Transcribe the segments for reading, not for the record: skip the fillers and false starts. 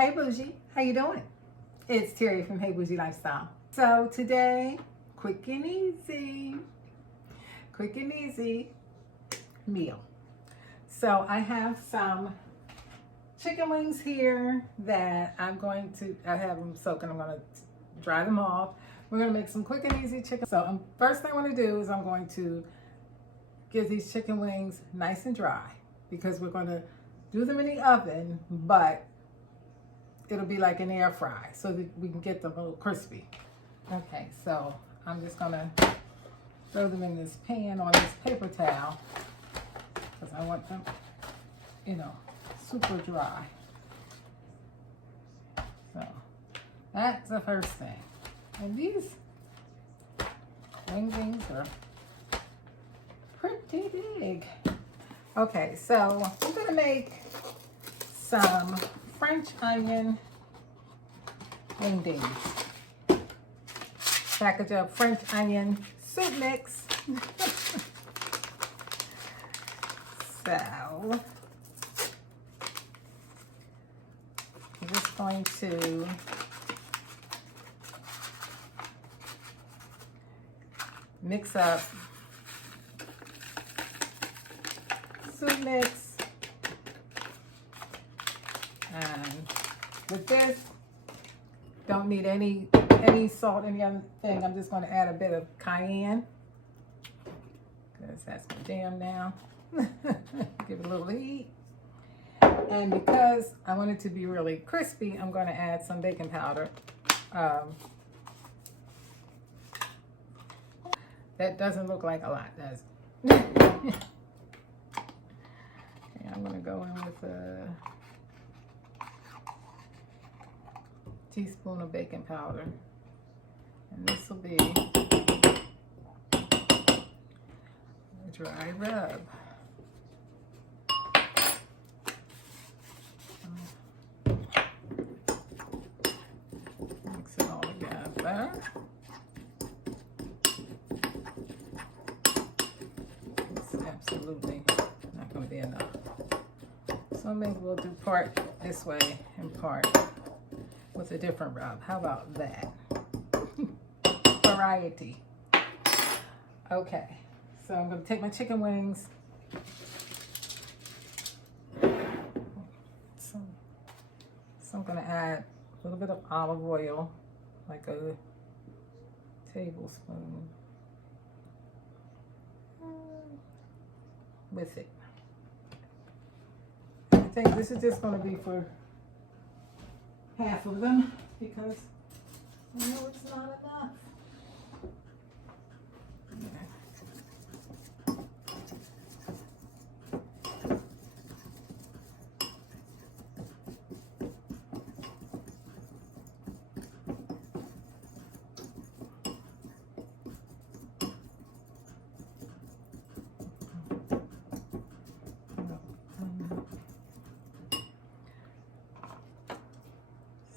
Hey Bougie, how you doing? It's Terry from Hey Bougie Lifestyle. So today, quick and easy meal. So I have some chicken wings here that I have them soaking. I'm going to dry them off. We're going to make some quick and easy chicken. So first thing I want to do is I'm going to get these chicken wings nice and dry because we're going to do them in the oven, but it'll be like an air fry so that we can get them a little crispy. Okay, so I'm just gonna throw them in this pan on this paper towel because I want them, super dry. So that's the first thing. And these wings are pretty big. Okay, so I'm gonna make some French onion wingdings. Package of French onion soup mix. So I'm just going to mix up soup mix. And with this, don't need any salt, any other thing. I'm just going to add a bit of cayenne because that's my jam now. Give it a little heat. And because I want it to be really crispy, I'm going to add some baking powder. That doesn't look like a lot, does it? Okay, I'm going to go in with a teaspoon of baking powder, and this will be a dry rub. Mix it all together. It's absolutely not going to be enough, so maybe we'll do part this way and part with a different rub. How about that? Variety. Okay, so I'm going to take my chicken wings. So I'm going to add a little bit of olive oil, like a tablespoon with it. I think this is just going to be for half of them because I know it's not enough.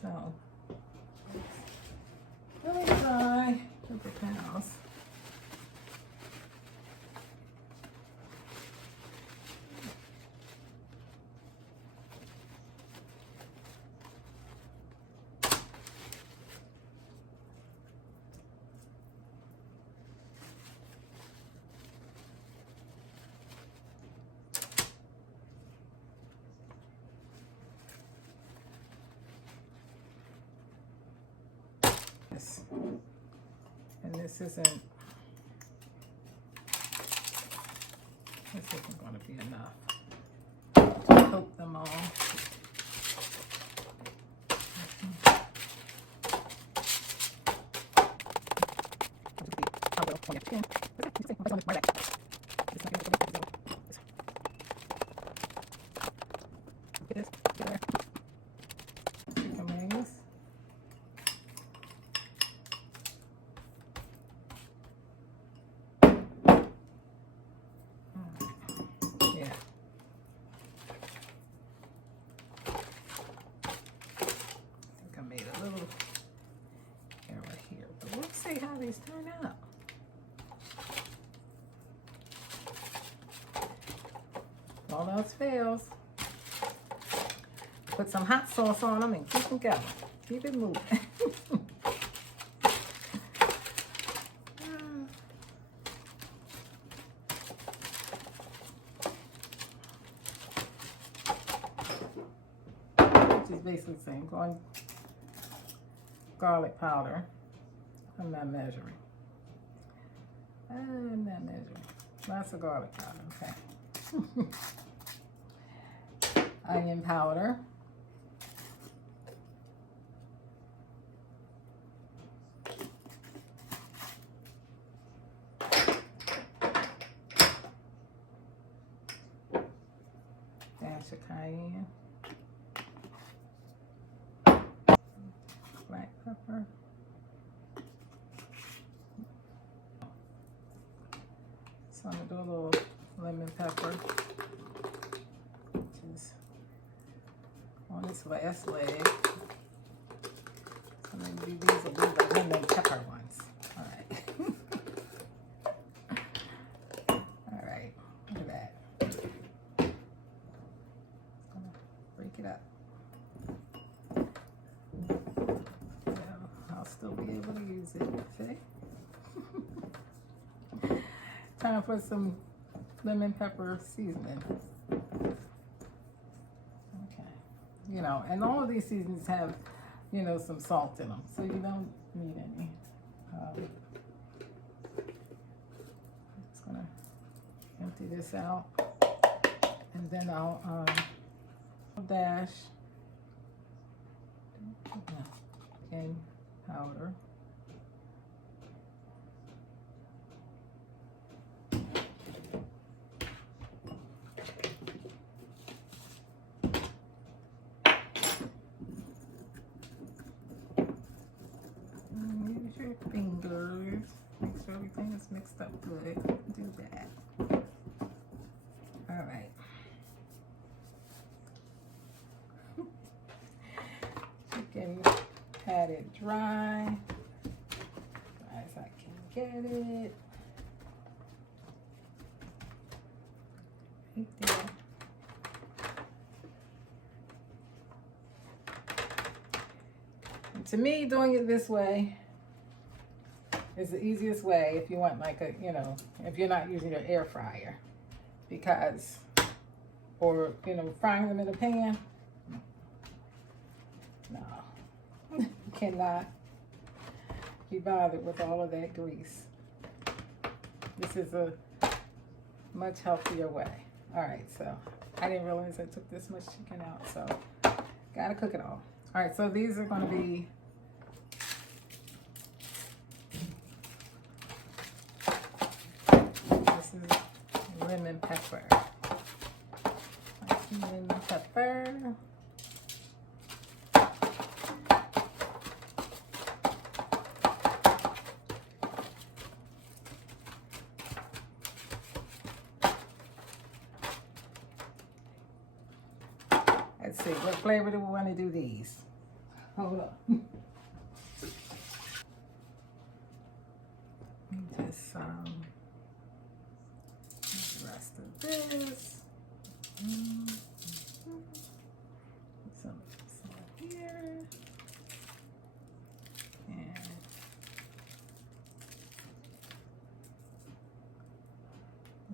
So, really dry paper towels. And this isn't going to be enough to coat them all. How these turn out. All else fails, Put some hot sauce on them and keep them going. Keep it moving. Which is basically the same. Going garlic powder. I'm not measuring. I'm not measuring. Lots of garlic powder. Okay. Onion powder. Dash of cayenne. Black pepper. So I'm gonna do a little lemon pepper, which is on this last leg. So maybe these will be the lemon pepper ones. All right. All right, look at that. Break it up. Well, I'll still be able to use it. See? Time for some lemon pepper seasoning. Okay. You know, and all of these seasonings have, you know, some salt in them, so you don't need any. Just gonna empty this out, and then I'll dash in powder. Use your fingers. Make sure everything is mixed up good. Do that. All right. Chicken patted dry as I can get it. Right there. And to me, doing it this way is the easiest way if you want, like, a, you know, if you're not using your air fryer, because, or, you know, frying them in a pan. No, cannot be bothered with all of that grease. This is a much healthier way. All right, so I didn't realize I took this much chicken out, so gotta cook it all. All right, so these are gonna be this is lemon pepper. Lemon pepper. Let's see, what flavor do we want to do these? Hold up. Just the rest of this. Some here. And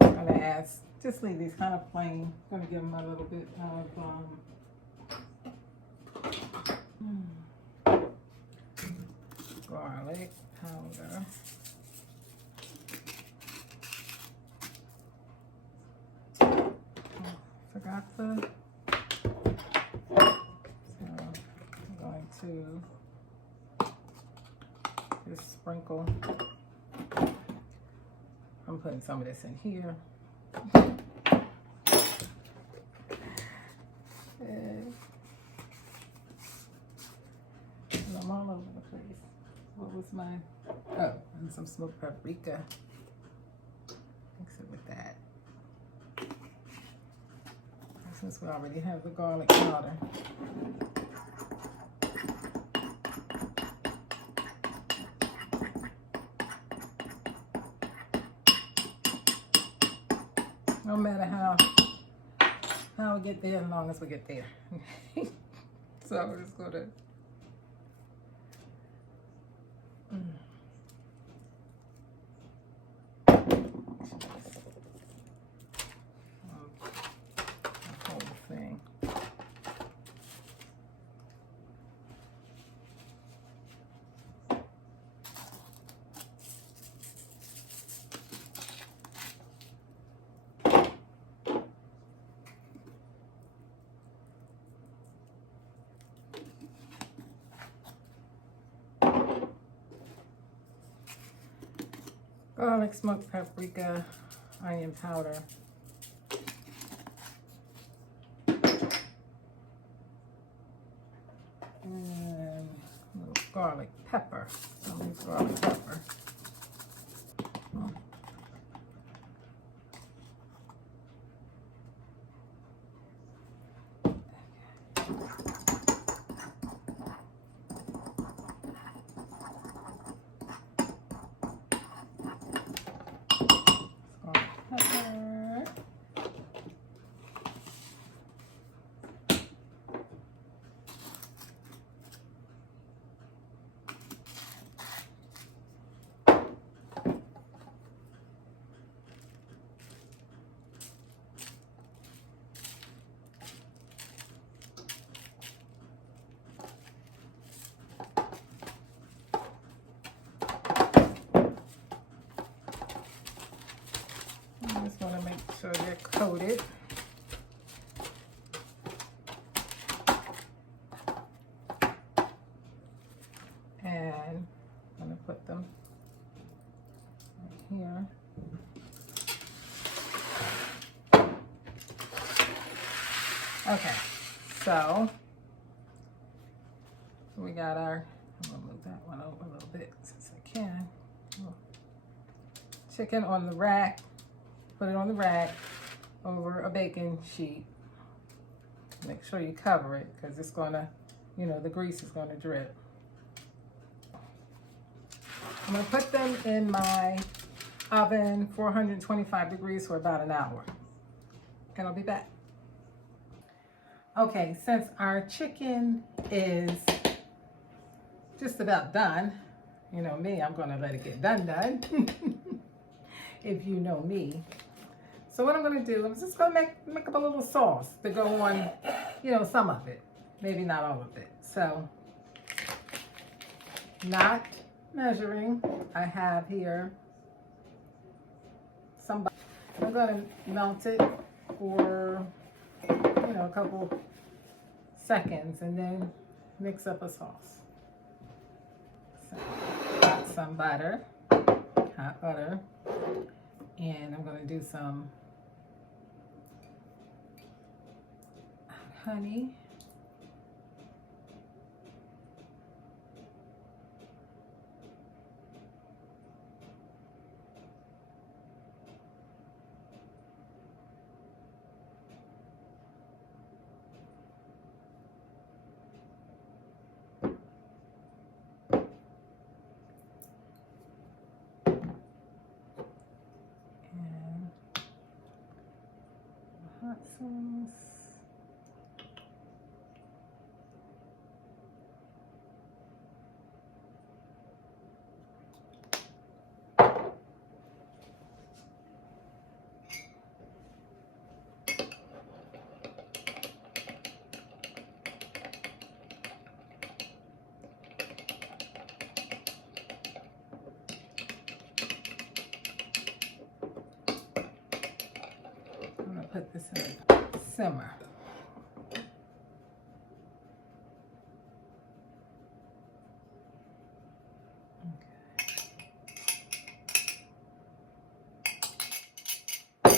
I'm gonna add, just leave these kind of plain. I'm gonna give them a little bit of garlic powder. Forgot the, so I'm going to just sprinkle. I'm putting some of this in here. And I'm all over the place. What was mine? Oh, and some smoked paprika. Mix it with that. Since we already have the garlic powder. No matter how we get there, as long as we get there. So I'm just gonna the whole thing. Garlic, smoked paprika, onion powder. And a little garlic pepper. Garlic pepper. I just want to make sure they're coated. And I'm going to put them right here. Okay, so we got our, I'm going to move that one over a little bit since I can. Chicken on the rack. Put it on the rack over a baking sheet. Make sure you cover it because it's gonna, you know, the grease is gonna drip. I'm gonna put them in my oven, 425 degrees for about an hour. And I'll be back. Okay, since our chicken is just about done, you know me, I'm gonna let it get done. If you know me. So what I'm going to do, I'm just going to make up a little sauce to go on, you know, some of it. Maybe not all of it. So, not measuring. I have here some butter. I'm going to melt it for, you know, a couple seconds and then mix up a sauce. So, got some butter, hot butter, and I'm going to do some honey. And hot sauce. I'm going to put this in a simmer. I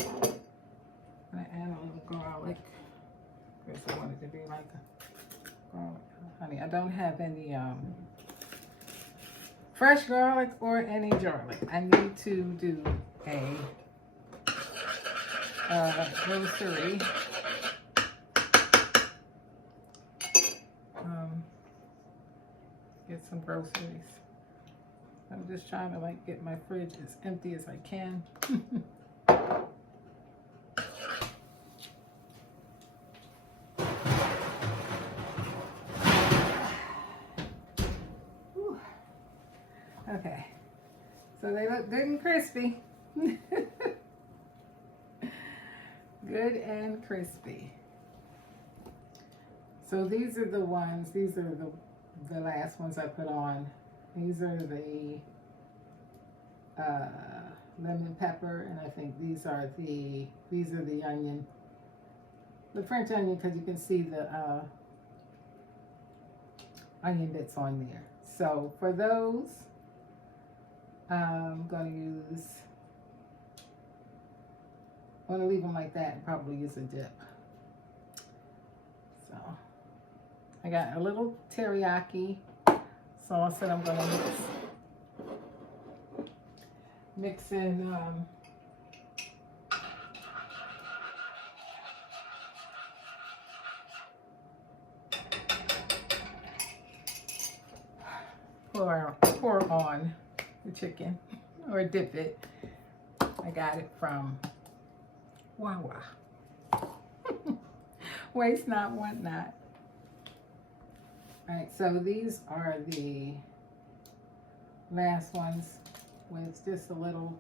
add a little garlic because I want it to be like a garlic honey. I don't have any fresh garlic or any garlic. I need to do a grocery get some groceries. I'm just trying to like get my fridge as empty as I can. Okay, so they look good and crispy. Good and crispy. So these are the ones, these are the last ones I put on. These are the lemon pepper, and I think these are the onion, the French onion, because you can see the onion bits on there. So for those, I'm going to leave them like that and probably use a dip. So I got a little teriyaki sauce that I'm going to mix in pour on the chicken or dip it. I got it from Wawa. Waste not, want not. All right, so these are the last ones with just a little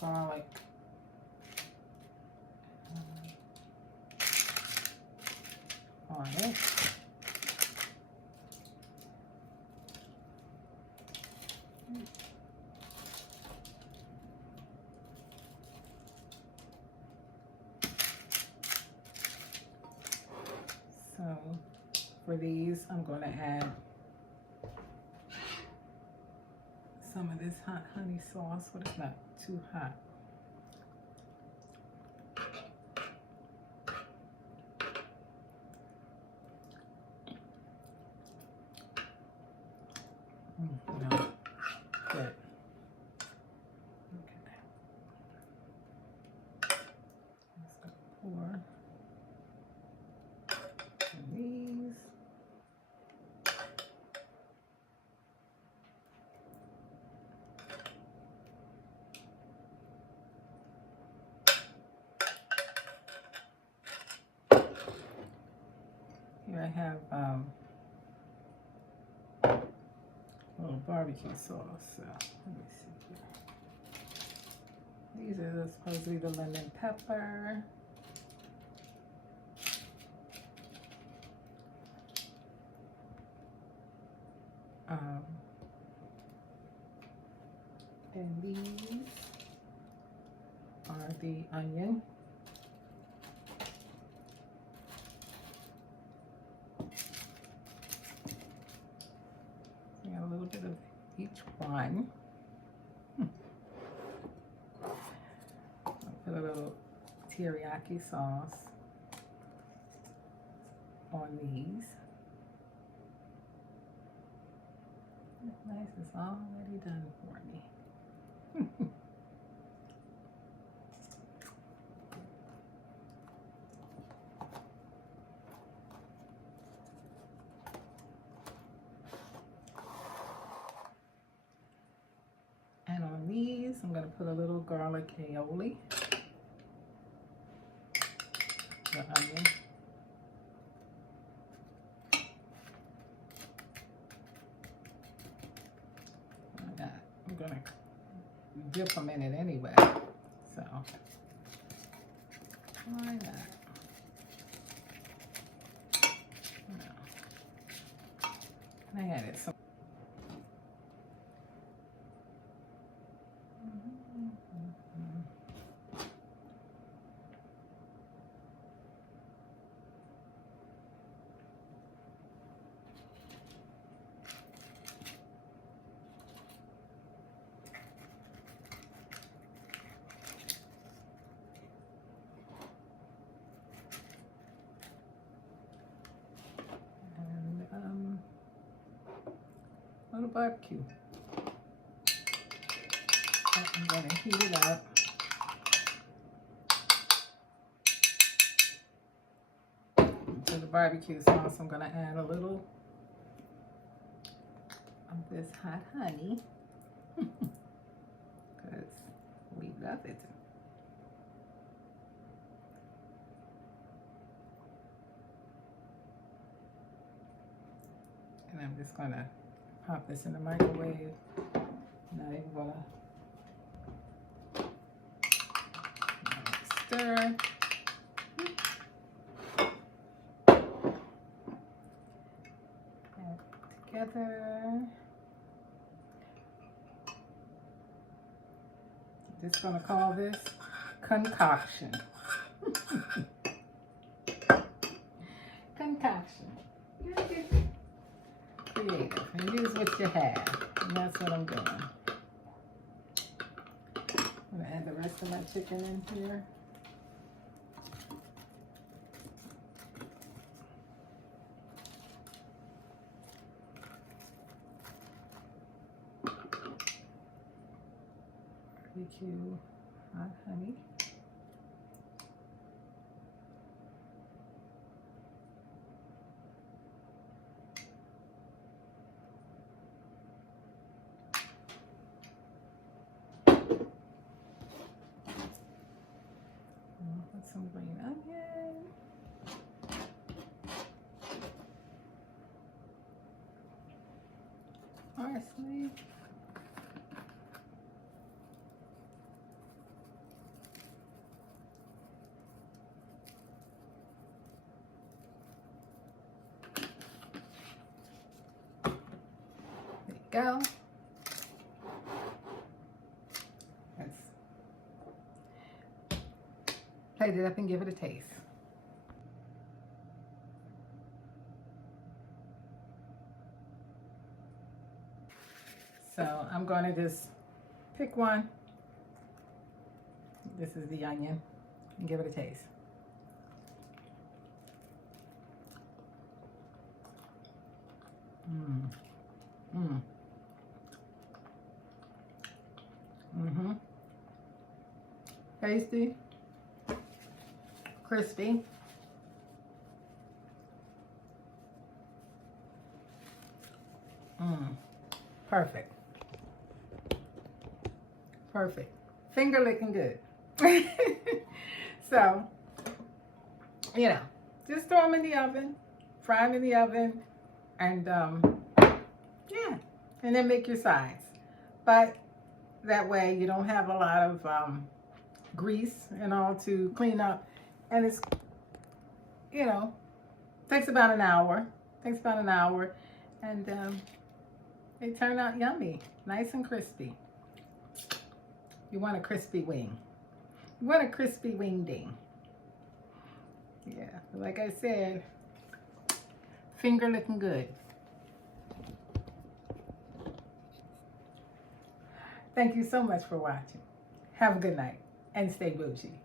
garlic. On it. So for these, I'm going to add some of this hot honey sauce, but it's not too hot. No, good. Okay. Let's pour these. Here I have a little barbecue sauce. So let me see here. These are supposedly the lemon pepper. And these are the onion. A little bit of each one. I'll put a little teriyaki sauce on these. This place is already done for me. And on these, I'm going to put a little garlic aioli, the onion. I'm going to dip them in it anyway, so why not? No. And I added some. Little barbecue. I'm going to heat it up. To the barbecue sauce, I'm going to add a little of this hot honey because we love it. I'm just gonna pop this in the microwave. Not even gonna stir. Add it together. Just gonna call this concoction. Concoction. Just get creative and use what you have. And that's what I'm doing. I'm gonna add the rest of my chicken in here. Barbecue hot honey. Put some green onion. Parsley. Go. Let's plate it up and give it a taste. So I'm going to just pick one. This is the onion, and give it a taste. Tasty, crispy. Perfect. Perfect. Finger licking good. So, you know, just throw them in the oven, fry them in the oven, and yeah, and then make your sides. But that way you don't have a lot of grease and all to clean up, and it's, you know, takes about an hour. And they turn out yummy, nice and crispy. You want a crispy wing. You want a crispy wing ding. Yeah, like I said, finger looking good. Thank you so much for watching. Have a good night and stay bougie.